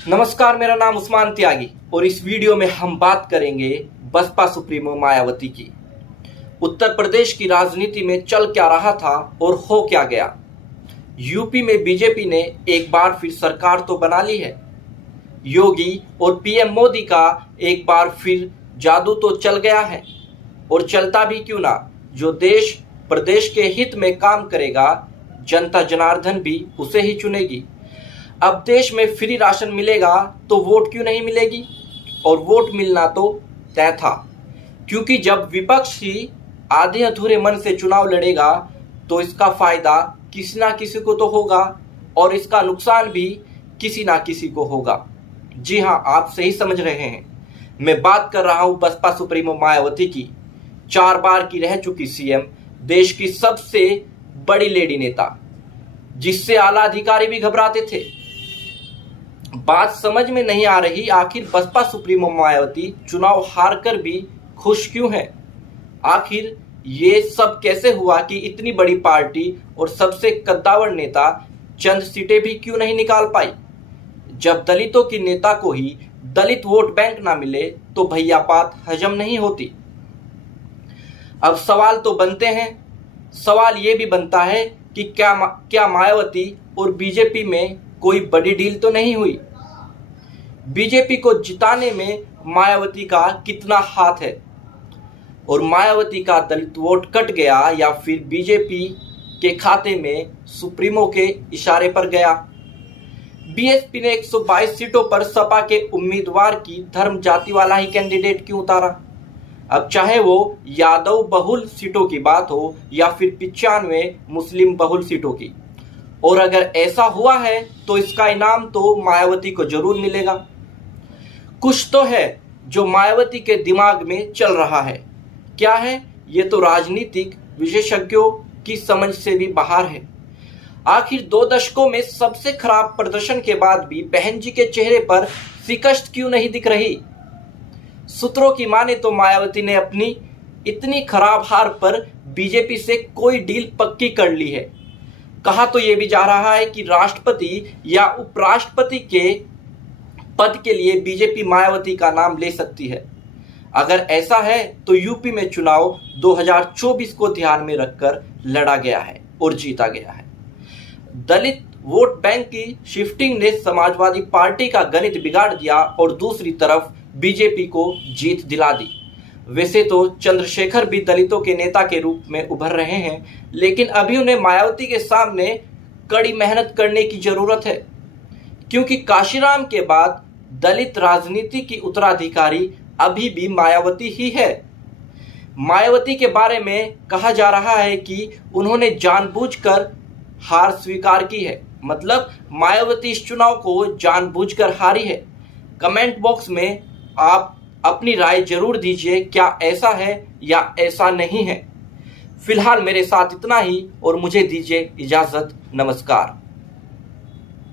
नमस्कार, मेरा नाम उस्मान त्यागी और इस वीडियो में हम बात करेंगे बसपा सुप्रीमो मायावती की। उत्तर प्रदेश की राजनीति में चल क्या रहा था और हो क्या गया। यूपी में बीजेपी ने एक बार फिर सरकार तो बना ली है। योगी और पीएम मोदी का एक बार फिर जादू तो चल गया है और चलता भी क्यों ना, जो देश प्रदेश के हित में काम करेगा जनता जनार्दन भी उसे ही चुनेगी। अब देश में फ्री राशन मिलेगा तो वोट क्यों नहीं मिलेगी, और वोट मिलना तो तय था, क्योंकि जब विपक्ष ही आधे अधूरे मन से चुनाव लड़ेगा तो इसका फायदा किसी ना किसी को तो होगा और इसका नुकसान भी किसी ना किसी को होगा। जी हाँ, आप सही समझ रहे हैं, मैं बात कर रहा हूं बसपा सुप्रीमो मायावती की। 4 बार की रह चुकी सीएम, देश की सबसे बड़ी लेडी नेता, जिससे आला अधिकारी भी घबराते थे। बात समझ में नहीं आ रही, आखिर बसपा सुप्रीमो मायावती चुनाव हारकर भी खुश क्यों है। आखिर ये सब कैसे हुआ कि इतनी बड़ी पार्टी और सबसे कद्दावर नेता चंद सीटें भी क्यों नहीं निकाल पाई। जब दलितों की नेता को ही दलित वोट बैंक ना मिले तो भैया बात हजम नहीं होती। अब सवाल तो बनते हैं, सवाल ये भी बनता है कि क्या मायावती और बीजेपी में कोई बड़ी डील तो नहीं हुई। बीजेपी को जिताने में मायावती का कितना हाथ है, और मायावती का दलित वोट कट गया या फिर बीजेपी के खाते में सुप्रीमो के इशारे पर गया। बीएसपी ने 122 सीटों पर सपा के उम्मीदवार की धर्म जाति वाला ही कैंडिडेट क्यों उतारा। अब चाहे वो यादव बहुल सीटों की बात हो या फिर 95 मुस्लिम बहुल सीटों की, और अगर ऐसा हुआ है तो इसका इनाम तो मायावती को जरूर मिलेगा। कुछ तो है जो मायावती के दिमाग में चल रहा है। क्या है ये तो राजनीतिक विशेषज्ञों की समझ से भी बाहर है। आखिर 2 दशकों में सबसे खराब प्रदर्शन के बाद भी बहन जी के चेहरे पर शिकस्त क्यों नहीं दिख रही। सूत्रों की माने तो मायावती ने अपनी इतनी खराब हार पर बीजेपी से कोई डील पक्की कर ली है। कहा तो यह भी जा रहा है कि राष्ट्रपति या उपराष्ट्रपति के पद के लिए बीजेपी मायावती का नाम ले सकती है। अगर ऐसा है तो यूपी में चुनाव 2024 को ध्यान में रखकर लड़ा गया है और जीता गया है। दलित वोट बैंक की शिफ्टिंग ने समाजवादी पार्टी का गणित बिगाड़ दिया और दूसरी तरफ बीजेपी को जीत दिला दी। वैसे तो चंद्रशेखर भी दलितों के नेता के रूप में उभर रहे हैं, लेकिन अभी उन्हें मायावती के सामने कड़ी मेहनत करने की जरूरत है, क्योंकि काशीराम के बाद दलित राजनीति की उत्तराधिकारी अभी भी मायावती ही है। मायावती के बारे में कहा जा रहा है कि उन्होंने जानबूझकर हार स्वीकार की है, मतलब मायावती इस चुनाव को जानबूझकर हारी है। कमेंट बॉक्स में आप अपनी राय जरूर दीजिए, क्या ऐसा है या ऐसा नहीं है। फिलहाल मेरे साथ इतना ही और मुझे दीजिए इजाजत। नमस्कार।